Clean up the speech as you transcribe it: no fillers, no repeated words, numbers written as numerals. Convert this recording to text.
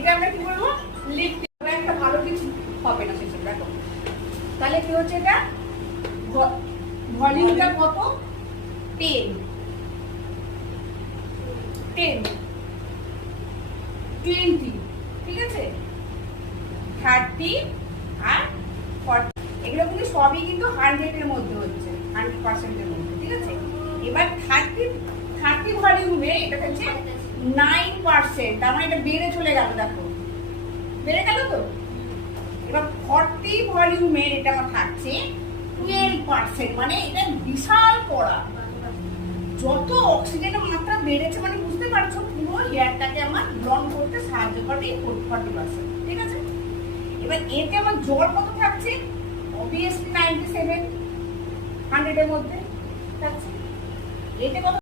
এটা আমরা কি বলবো, লিখতে একটা ভালো কিছু হবে না শেষে। দেখো তাহলে কি হচ্ছে, এটা ভলিউমটা কত, 10 10 20, ঠিক আছে, 30 আর 40, এগুলো কিন্তু সবই কিন্তু 100 এর মধ্যে হচ্ছে, 100% এর মধ্যে, ঠিক আছে। এবার 30 ভলিউমে এটা হচ্ছে 9%, তার মানে এটা বেড়ে চলে গেল, দেখো বেড়ে গেল তো। এবার 40 ভলিউমে এটা আমার থাকছে 12%, মানে এটা বিশাল পড়া। যত অক্সিজেনের মাত্রা বেড়েছে, মানে বুঝতে পারছো পুরো হেয়ারটাকে আমার ব্লন্ড করতে সাহায্য করে 40%, ঠিক আছে। এবার এতে আমার জল কত থাকছে, অবভিয়াসলি 97, 100 এর মধ্যে থাকছে। এতে কত